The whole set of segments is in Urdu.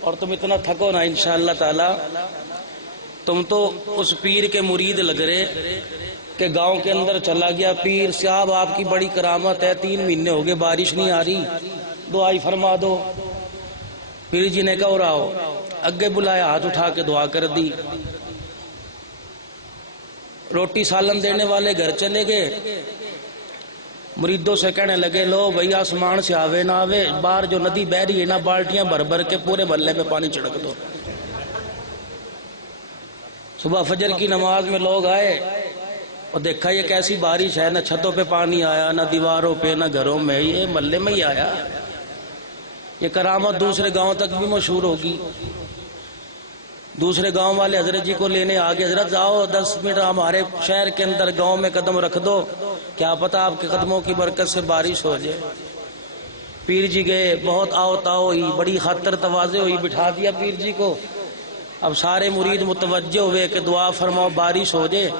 اور تم اتنا تھکو نا انشاءاللہ تعالی، تم تو اس پیر کے مرید لگ رہے کہ گاؤں کے اندر چلا گیا پیر صاحب آپ کی بڑی کرامت ہے، 3 مہینے ہو گئے بارش نہیں آ رہی، دعائی فرما دو۔ پیر جی نے کہا اور آؤ، اگے بلایا، ہاتھ اٹھا کے دعا کر دی، روٹی سالن دینے والے گھر چلے گئے، مریدوں سے کہنے لگے لو بھئی آسمان سے آوے نہ آوے، باہر جو ندی بہ رہی ہے نا بالٹیاں بھر بھر کے پورے محلے میں پانی چھڑک دو۔ صبح فجر کی نماز میں لوگ آئے اور دیکھا یہ کیسی بارش ہے، نہ چھتوں پہ پانی آیا، نہ دیواروں پہ، نہ گھروں میں، یہ محلے میں ہی آیا۔ یہ کرامت دوسرے گاؤں تک بھی مشہور ہوگی۔ دوسرے گاؤں والے حضرت جی کو لینے آگے، حضرت آؤ 10 منٹ ہمارے شہر کے اندر گاؤں میں قدم رکھ دو، کیا پتا آپ کے قدموں کی برکت سے بارش ہو جائے۔ پیر جی گئے، بہت آؤ تاؤ ہوئی، بڑی خاطر تواضع ہوئی، بٹھا دیا پیر جی کو۔ اب سارے مرید متوجہ ہوئے کہ دعا فرماؤ بارش ہو جائے۔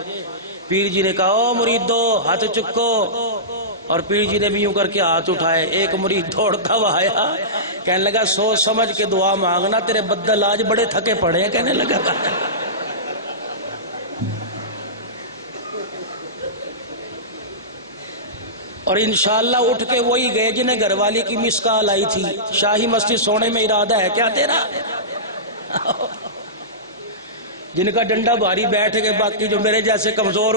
پیر جی نے کہا او مریدو ہاتھ چکو، اور پیر جی نے بھی یوں کر کے ہاتھ اٹھائے۔ ایک مرید دوڑتا ہوا آیا، کہنے لگا سوچ سمجھ کے دعا مانگنا، تیرے بدل آج بڑے تھکے پڑے ہیں، کہنے لگا۔ اور انشاءاللہ اٹھ کے وہی گئے جنہیں گھر والی کی مس کال آئی تھی، شاہی مسجد سونے میں ارادہ ہے کیا تیرا؟ جن کا ڈنڈا بھاری بیٹھ گئے، باقی جو میرے جیسے کمزور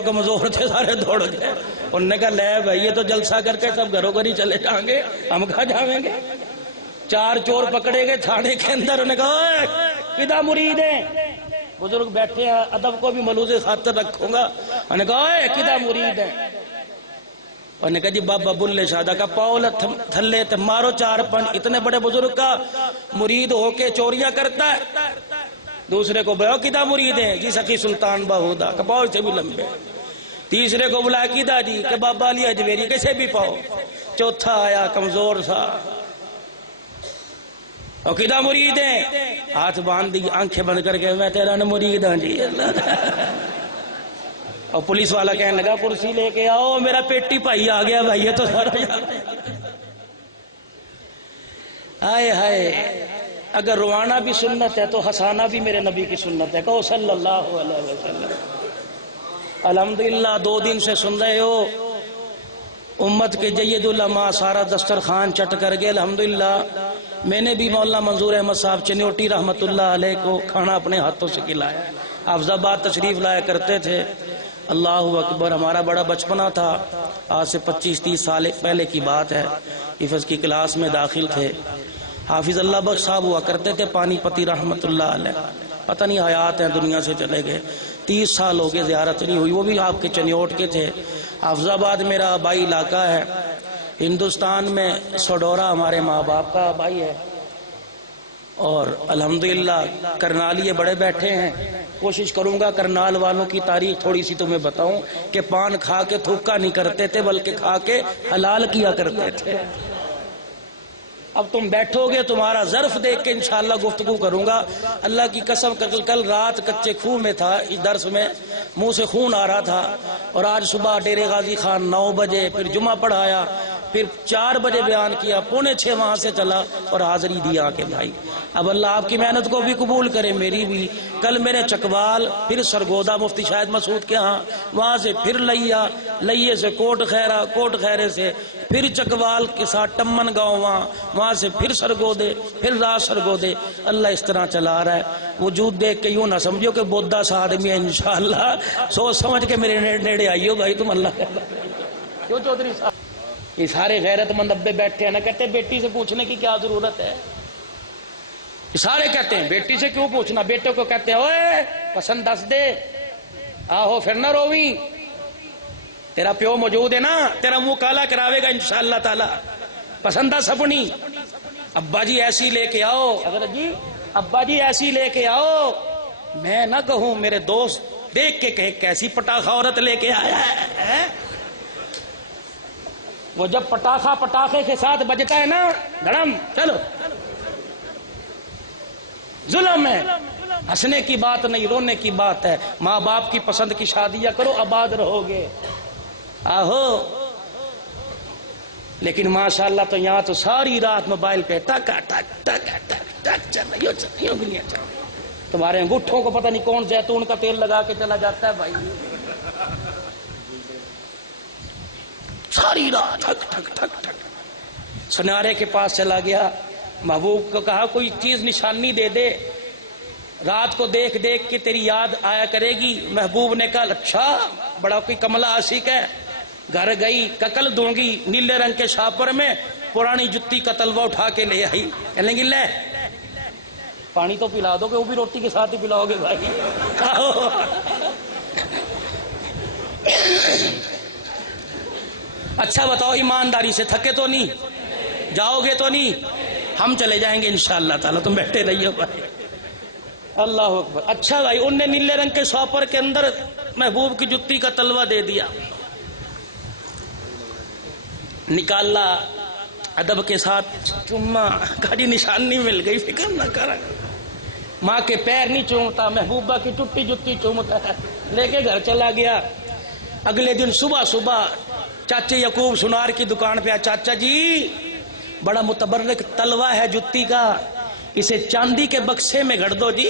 تھے سارے دوڑ گئے۔ انہوں نے کہا لے بھائی یہ تو جلسہ کر کے سب گھروں گھر ہی چلے جائیں گے، ہم کہاں جائیں گے؟ 4 چور پکڑے گئے تھانے کے اندر، انہوں نے کہا کدھر مرید ہیں؟ بزرگ بیٹھے ہیں، ادب کو بھی ملوز خاطر رکھوں گا۔ انہوں نے کہا کدھر مرید ہیں؟ انہوں نے کہا جی بابا بلے شادہ کا پاؤ تھلے تے مارو 4-5، اتنے بڑے بزرگ کا مرید ہو کے چوریاں کرتا ہے۔ دوسرے کو بلاؤ کدھر مرید ہیں؟ جی سخی سلطان باہودا، کہ پاؤ سے بھی لمبے۔ تیسرے کو بلایا کدھر؟ جی کہ بابا علی اجمیری، کیسے بھی پاؤ۔ چوتھا آیا کمزور سا، اور کدھر مرید ہیں؟ ہاتھ باندھ دی، آنکھیں بند کر کے میں تیرا مرید ہوں جی۔ اور پولیس والا کہنے لگا کرسی لے کے آؤ، میرا پیٹی بھائی آ گیا بھائی، یہ تو سارا ہائے ہائے۔ اگر روانا بھی سنت ہے تو ہنسانا بھی میرے نبی کی سنت ہے، کہو صلی اللہ علیہ وسلم۔ الحمدللہ 2 دن سے سن رہے ہو، امت کے جید علماء سارا دسترخوان چٹ کر گئے الحمدللہ۔ میں نے بھی مولانا منظور احمد صاحب چنیوٹی رحمت اللہ علیہ کو کھانا اپنے ہاتھوں سے کھلایا۔ حافظ آباد تشریف لایا کرتے تھے، اللہ اکبر۔ ہمارا بڑا بچپنا تھا، آج سے 25-30 سال پہلے کی بات ہے، حفظ کی کلاس میں داخل تھے۔ حافظ اللہ بخش صاحب ہوا کرتے تھے پانی پتی رحمت اللہ علیہ، پتہ نہیں حیات ہیں دنیا سے چلے گئے، 30 سال ہو گئے زیارت نہیں ہوئی، وہ بھی آپ کے چنیوٹ کے تھے۔ حافظ آباد میرا آبائی علاقہ ہے، ہندوستان میں سڈورا ہمارے ماں باپ کا آبائی ہے، اور الحمدللہ کرنال یہ بڑے بیٹھے ہیں۔ کوشش کروں گا کرنال والوں کی تاریخ تھوڑی سی تمہیں بتاؤں کہ پان کھا کے تھوکا نہیں کرتے تھے بلکہ کھا کے حلال کیا کرتے تھے۔ اب تم بیٹھو گے، تمہارا ظرف دیکھ کے انشاءاللہ گفتگو کروں گا۔ اللہ کی قسم کل رات کچے کھوہ میں تھا، اس درس میں منہ سے خون آ رہا تھا، اور آج صبح ڈیرے غازی خان 9 بجے پھر جمعہ پڑھایا، پھر 4 بجے بیان کیا، 5:45 وہاں سے چلا اور حاضری دیا کہ بھائی اب اللہ آپ کی محنت کو بھی قبول کرے، میری بھی۔ کل میرے چکوال، پھر سرگودا مفتی شاہد مسعود کے ہاں، وہاں سے پھر لیا، لئیے سے کوٹ خیرہ، کوٹ خیرے سے پھر چکوال کے ساتھ ٹمن گاؤں، وہاں سے پھر سرگودے، پھر رات سرگودے۔ اللہ اس طرح چلا رہا ہے۔ وجود دیکھ کے یوں نہ سمجھو کہ بودھا سا آدمی ہے، انشاءاللہ سوچ سمجھ کے میرے نیڑے آئیو بھائی تم۔ اللہ کیوں چودھری صاحب یہ سارے غیرت مند ابے بیٹھے ہیں نا، کہتے ہیں بیٹی سے پوچھنے کی کیا ضرورت ہے؟ یہ سارے کہتے ہیں بیٹی سے کیوں پوچھنا، بیٹے کو کہتے ہیں اوے پسند دس دے، آہو پھر نہ روویں، تیرا پیو موجود ہے نا، تیرا منہ کالا کراوے گا انشاءاللہ تعالی، پسند دس اپنی۔ ابا جی ایسی لے کے آؤ، حضرت جی ابا جی ایسی لے کے آؤ، میں نہ کہوں میرے دوست دیکھ کے کہے کیسی پٹاخہ عورت لے کے آیا ہے۔ وہ جب پٹاخہ پٹاخے کے ساتھ بجتا ہے نا، دھڑم، چلو ظلم ہے، ہنسنے کی بات نہیں رونے کی بات ہے۔ ماں باپ کی پسند کی شادیاں کرو، آباد رہو گے، آہو۔ لیکن ماشاءاللہ تو یہاں تو ساری رات موبائل پہ ٹک ٹک ٹک ٹک ٹک چل رہی ہو انگلیاں چل رہی. تمہارے انگوٹھوں کو پتہ نہیں کون زیتون کا تیل لگا کے چلا جاتا ہے بھائی. ساری رات ٹھک ٹھک ٹھک ٹھک. سنارے کے پاس چلا گیا, محبوب کو کہا کوئی چیز نشانی دے دے, رات کو دیکھ دیکھ کے تیری یاد آیا کرے گی. محبوب نے کہا اچھا بڑا کوئی کملا عاشق ہے. گھر گئی, ککل دوں گی نیلے رنگ کے شاپر میں, پرانی جتی کا تلوا اٹھا کے لے آئی. کہنے گی لے پانی تو پلا دو گے, وہ بھی روٹی کے ساتھ ہی پلاؤ گے بھائی. اچھا بتاؤ ایمانداری سے تھکے تو نہیں, جاؤ گے تو نہیں؟ ہم چلے جائیں گے انشاءاللہ تعالی, تم بیٹھے رہیے بھائی. اللہ اکبر. اچھا بھائی, ان نے نیلے رنگ کے شاپر کے اندر محبوب کی جتی کا تلوا دے دیا, نکالا ادب کے ساتھ چما, گاڑی نشانی مل گئی, فکر نہ کر. ماں کے پیر نہیں چومتا, محبوبہ کی ٹوٹی جتی چومتا ہے, لے کے گھر چلا گیا. اگلے دن صبح صبح چاچے یعقوب سنار کی دکان پہ آیا. چاچا جی بڑا متبرک تلوا ہے جتی کا, اسے چاندی کے بکسے میں گھڑ دو جی.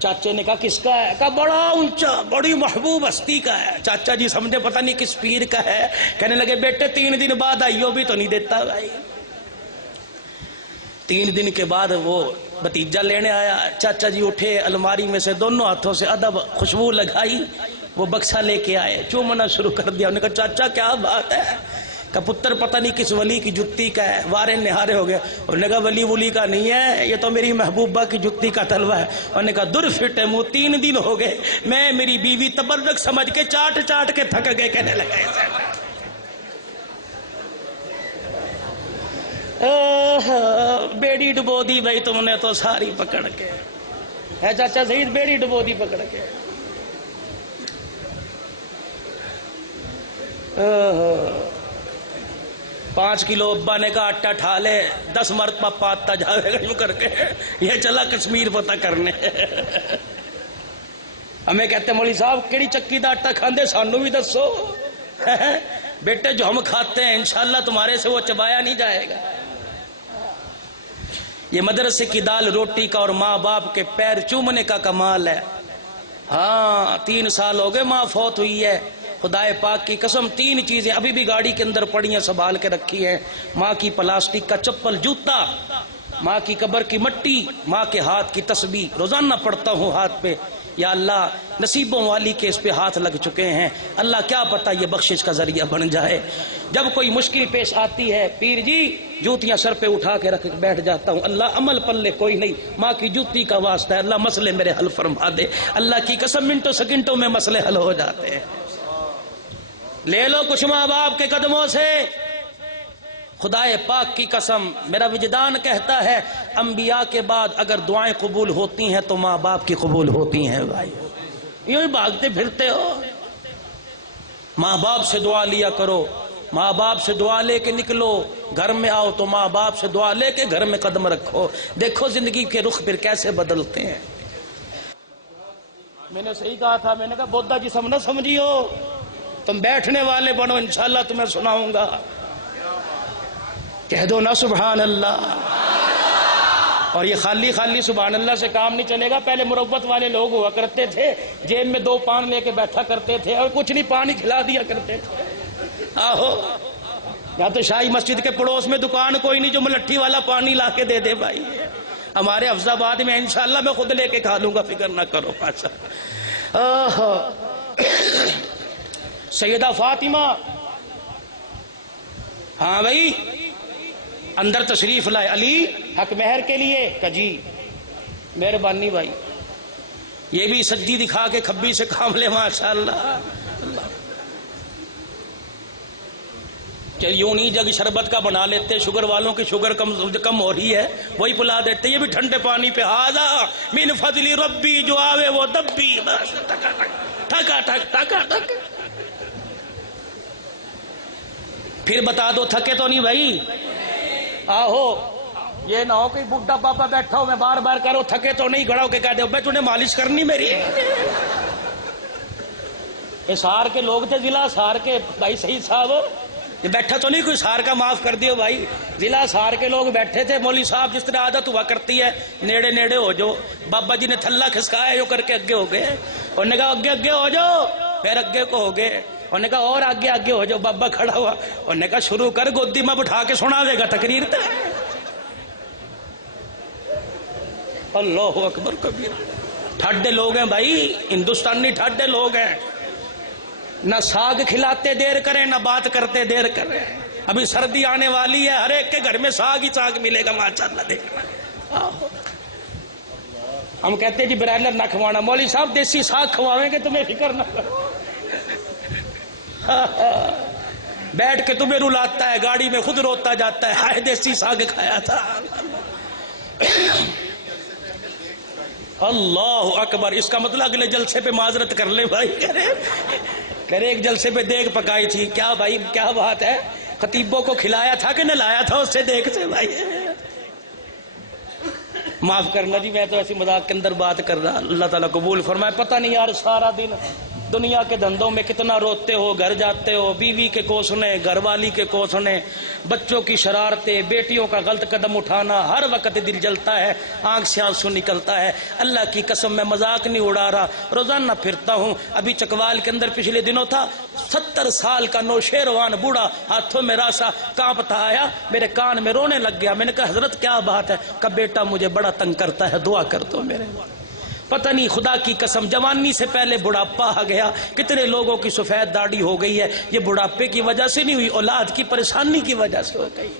چاچے نے کہا کس کا ہے؟ کہا بڑا اونچا بڑی محبوب ہستی کا ہے. چاچا جی سمجھے پتہ نہیں کس پیر کا ہے. کہنے لگے بیٹے 3 دن بعد آئیو, بھی تو نہیں دیتا بھائی. 3 دن کے بعد وہ بھتیجا لینے آیا. چاچا جی اٹھے, الماری میں سے دونوں ہاتھوں سے ادب خوشبو لگائی, وہ بکسا لے کے آئے, چومنا شروع کر دیا. انہوں نے کہا چاچا کیا بات ہے؟ کہ پتر پتہ نہیں کس ولی کی جتی کا ہے. وارے نہارے ہو گیا. انہوں نے کہا ولی کا نہیں ہے, یہ تو میری محبوبہ کی جتی کا تلوا ہے. انہوں نے کہا در فٹ ہے منہ, 3 دن ہو گئے میں میری بیوی تبرک سمجھ کے چاٹ چاٹ کے تھک گئے. کہنے لگے بیڑی ڈبو دی بھائی تم نے تو ساری پکڑ کے. ہے چاچا سعید, بیڑی ڈبو دی پکڑ کے. 5 کلو ابا نے کہا آٹا ٹھا لے, 10 مرتبہ پاتا جاوے گا یوں کر کے. یہ چلا کشمیر پتہ کرنے. ہمیں کہتے مولوی صاحب کیڑی چکی دا آٹا کھاندے, سانو بھی دسو. بیٹے جو ہم کھاتے ہیں انشاءاللہ تمہارے سے وہ چبایا نہیں جائے گا. یہ مدرسے کی دال روٹی کا اور ماں باپ کے پیر چومنے کا کمال ہے. ہاں 3 سال ہو گئے ماں فوت ہوئی ہے. خدائے پاک کی قسم 3 چیزیں ابھی بھی گاڑی کے اندر پڑی ہیں, سنبھال کے رکھی ہیں. ماں کی پلاسٹک کا چپل جوتا, ماں کی قبر کی مٹی, ماں کے ہاتھ کی تسبیح روزانہ پڑھتا ہوں ہاتھ پہ. یا اللہ نصیبوں والی کے اس پہ ہاتھ لگ چکے ہیں, اللہ کیا پتہ یہ بخشش کا ذریعہ بن جائے. جب کوئی مشکل پیش آتی ہے پیر جی جوتیاں سر پہ اٹھا کے رکھ بیٹھ جاتا ہوں. اللہ عمل پلے کوئی نہیں, ماں کی جوتی کا واسطہ ہے, اللہ مسئلے میرے حل فرما دے. اللہ کی قسم منٹوں سیکنڈوں میں مسئلے حل ہو جاتے ہیں. لے لو کچھ ماں باپ کے قدموں سے. خدائے پاک کی قسم میرا وجدان کہتا ہے انبیاء کے بعد اگر دعائیں قبول ہوتی ہیں تو ماں باپ کی قبول ہوتی ہیں. بھائی یوں ہی بھاگتے پھرتے ہو, ماں باپ سے دعا لیا کرو, ماں باپ سے دعا لے کے نکلو. گھر میں آؤ تو ماں باپ سے دعا لے کے گھر میں قدم رکھو. دیکھو زندگی کے رخ پھر کیسے بدلتے ہیں. میں نے صحیح کہا تھا, میں نے کہا بودھا جی سم نہ سمجھیو, تم بیٹھنے والے بنو, انشاءاللہ تمہیں سناؤں گا. کہہ دو نا سبحان اللہ. اور یہ خالی خالی سبحان اللہ سے کام نہیں چلے گا. پہلے مروت والے لوگ ہوا کرتے تھے, جیب میں 2 پان لے کے بیٹھا کرتے تھے اور کچھ نہیں پانی کھلا دیا کرتے تھے. آہو یا تو شاہی مسجد کے پڑوس میں دکان کوئی نہیں جو ملٹھی والا پانی لا کے دے دے. بھائی ہمارے حفظ آباد میں انشاءاللہ میں خود لے کے کھا لوں گا, فکر نہ کرو. سیدہ فاطمہ, ہاں بھائی اندر تشریف لائے. علی حق مہر کے لیے کہ جی مہربانی بھائی. یہ بھی سجدی دکھا کے کھبی سے کام لے ماشاءاللہ. چل یوں نہیں جگ شربت کا بنا لیتے, شوگر والوں کی شوگر کم ہو رہی ہے وہی پلا دیتے. یہ بھی ٹھنڈے پانی پہ ہاذا من فضل ربی, جو آوے وہ دبی, بس ٹکا ٹک ٹکا ٹک ٹکا ٹک. پھر بتا دو تھکے تو نہیں بھائی. آہو یہ نہ ہو کہ بڈھا پاپا بیٹھا ہو میں بار بار کرو تھکے تو نہیں, گڑا ہو کے کہہ دے بھائی تو نے مالش کرنی میری. سار کے لوگ تھے ضلع سار کے بھائی سعید صاحب, یہ بیٹھا تو نہیں کوئی سار کا معاف کر دیو بھائی. ضلع سار کے لوگ بیٹھے تھے. مولوی صاحب جس طرح عادت ہوا کرتی ہے نیڑے نیڑے ہو جو. بابا جی نے تھلا کھسکایا جو کر کے اگے ہو گئے. انہوں نے کہا اگے اگے ہو جاؤ. پھر اگے کو ہو گئے. انہوں نے کہا اور آگے آگے ہو جاؤ. بابا کھڑا ہوا. انہوں نے کہا شروع کر, گودی میں بٹھا کے سنا دے گا تقریر. اللہ اکبر کبیر. ٹھاڈے لوگ ہیں بھائی, ہندوستانی ٹھاڈے لوگ ہیں. نہ ساگ کھلاتے دیر کریں نہ بات کرتے دیر کریں. ابھی سردی آنے والی ہے, ہر ایک کے گھر میں ساگ ہی ساگ ملے گا ماشاءاللہ. دیکھنا ہم کہتے ہیں جی برائلر نہ کھوانا. مولوی صاحب دیسی ساگ کھواویں گے تمہیں فکر نہ کرو. بیٹھ کے تمہیں رلاتا ہے, گاڑی میں خود روتا جاتا ہے, ہائے دیسی ساگ کھایا تھا. اللہ اکبر. اس کا مطلب اگلے جلسے پہ معذرت کر لے بھائی. کرے ایک جلسے پہ دیگ پکائی تھی. کیا بھائی کیا بات ہے, خطیبوں کو کھلایا تھا کہ نہ لایا تھا اس سے دیکھ سے بھائی. معاف کرنا جی, میں تو ایسی مذاق کے اندر بات کر رہا. اللہ تعالیٰ قبول فرمائے. پتہ نہیں یار سارا دن دنیا کے دھندوں میں کتنا روتے ہو, گھر جاتے ہو, بیوی کے کوسنے, گھر والی کے کوسنے, بچوں کی شرارتیں, بیٹیوں کا غلط قدم اٹھانا, ہر وقت دل جلتا ہے, آنکھ سے آنسو نکلتا ہے. اللہ کی قسم میں مذاق نہیں اڑا رہا, روزانہ پھرتا ہوں. ابھی چکوال کے اندر پچھلے دنوں تھا, 70 سال کا نوشیروان بوڑھا ہاتھوں میں راسا کانپتا آیا, میرے کان میں رونے لگ گیا. میں نے کہا حضرت کیا بات ہے؟ کہ بیٹا مجھے بڑا تنگ کرتا ہے, دعا کر دو میرے. پتہ نہیں خدا کی قسم جوانی سے پہلے بڑھاپا آ گیا. کتنے لوگوں کی سفید داڑھی ہو گئی ہے. یہ بڑھاپے کی وجہ سے نہیں ہوئی, اولاد کی پریشانی کی وجہ سے ہو گئی.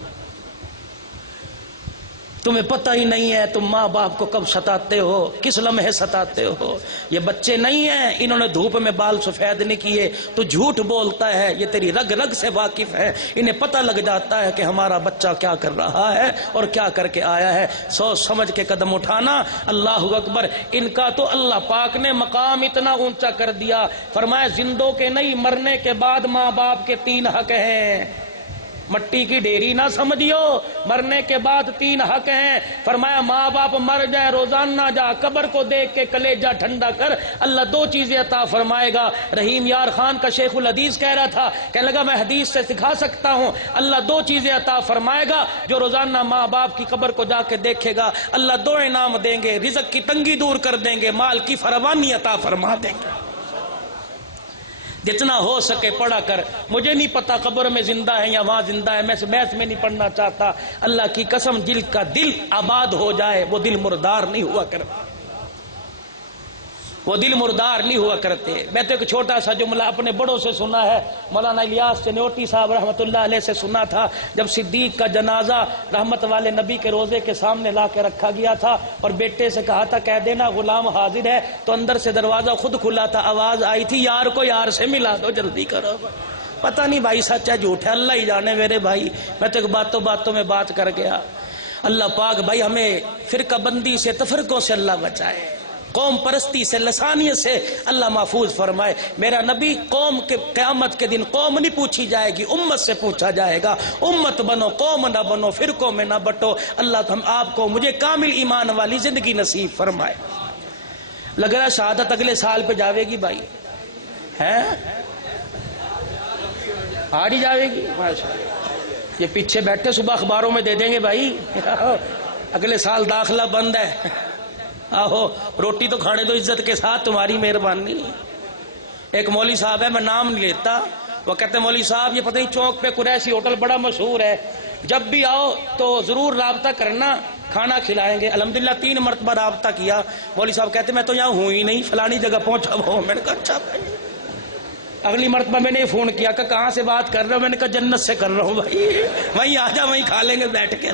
تمہیں پتہ ہی نہیں ہے تم ماں باپ کو کب ستاتے ہو, کس لمحے ستاتے ہو. یہ بچے نہیں ہیں, انہوں نے دھوپ میں بال سفید نہیں کیے تو جھوٹ بولتا ہے. یہ تیری رگ رگ سے واقف ہے, انہیں پتہ لگ جاتا ہے کہ ہمارا بچہ کیا کر رہا ہے اور کیا کر کے آیا ہے. سوچ سمجھ کے قدم اٹھانا. اللہ اکبر. ان کا تو اللہ پاک نے مقام اتنا اونچا کر دیا, فرمایا زندوں کے نہیں مرنے کے بعد ماں باپ کے 3 حق ہیں. مٹی کی ڈیری نہ سمجھیو, مرنے کے بعد 3 حق ہیں. فرمایا ماں باپ مر جائے روزانہ جا قبر کو دیکھ کے کلیجہ ٹھنڈا کر, اللہ 2 چیزیں عطا فرمائے گا. رحیم یار خان کا شیخ الحدیث کہہ رہا تھا, کہنے لگا میں حدیث سے سکھا سکتا ہوں. اللہ 2 چیزیں عطا فرمائے گا, جو روزانہ ماں باپ کی قبر کو جا کے دیکھے گا اللہ 2 انعام دیں گے, رزق کی تنگی دور کر دیں گے, مال کی فراوانی عطا فرما دیں گے. جتنا ہو سکے پڑھا کر. مجھے نہیں پتا قبر میں زندہ ہے یا وہاں زندہ ہے, میں بحث میں نہیں پڑھنا چاہتا. اللہ کی قسم دل کا دل آباد ہو جائے, وہ دل مردار نہیں ہوا کرتا, وہ دل مردار نہیں ہوا کرتے. میں تو ایک چھوٹا سا جملہ اپنے بڑوں سے سنا ہے, مولانا الیاس چنوٹی صاحب رحمت اللہ علیہ سے سنا تھا. جب صدیق کا جنازہ رحمت والے نبی کے روزے کے سامنے لا کے رکھا گیا تھا اور بیٹے سے کہا تھا کہہ دینا غلام حاضر ہے, تو اندر سے دروازہ خود کھلا تھا, آواز آئی تھی یار کو یار سے ملا دو, جلدی کرو. پتہ نہیں بھائی سچ ہے جھوٹ ہے, اللہ ہی جانے میرے بھائی. میں تو ایک باتوں میں بات کر گیا. اللہ پاک بھائی ہمیں فرقہ بندی سے, تفرقوں سے اللہ بچائے, قوم پرستی سے, لسانیت سے اللہ محفوظ فرمائے. میرا نبی قوم کے قیامت کے دن قوم نہیں پوچھی جائے گی, امت سے پوچھا جائے گا. امت بنو, قوم نہ بنو, فرقوں میں نہ بٹو. اللہ ہم آپ کو مجھے کامل ایمان والی زندگی نصیب فرمائے. لگ رہا شہادت اگلے سال پہ جاوے گی بھائی, ہے آڑی جاوے گی. یہ پیچھے بیٹھے صبح اخباروں میں دے دیں گے بھائی, اگلے سال داخلہ بند ہے. آہو روٹی تو کھانے دو عزت کے ساتھ, تمہاری مہربانی. ایک مولوی صاحب ہے, میں نام نہیں لیتا, وہ کہتے ہیں مولوی صاحب یہ پتہ نہیں چوک پہ قریشی ہوٹل بڑا مشہور ہے, جب بھی آؤ تو ضرور رابطہ کرنا, کھانا کھلائیں گے. الحمدللہ 3 مرتبہ رابطہ کیا. مولوی صاحب کہتے میں تو یہاں ہوں ہی نہیں, فلانی جگہ پہنچا ہوں. میں نے کہا اچھا بھائی. اگلی مرتبہ میں نے فون کیا کہ کہاں سے بات کر رہے ہو, میں نے کہا جنت سے کر رہا ہوں بھائی, وہیں آ جا, وہیں کھا لیں گے بیٹھ کے.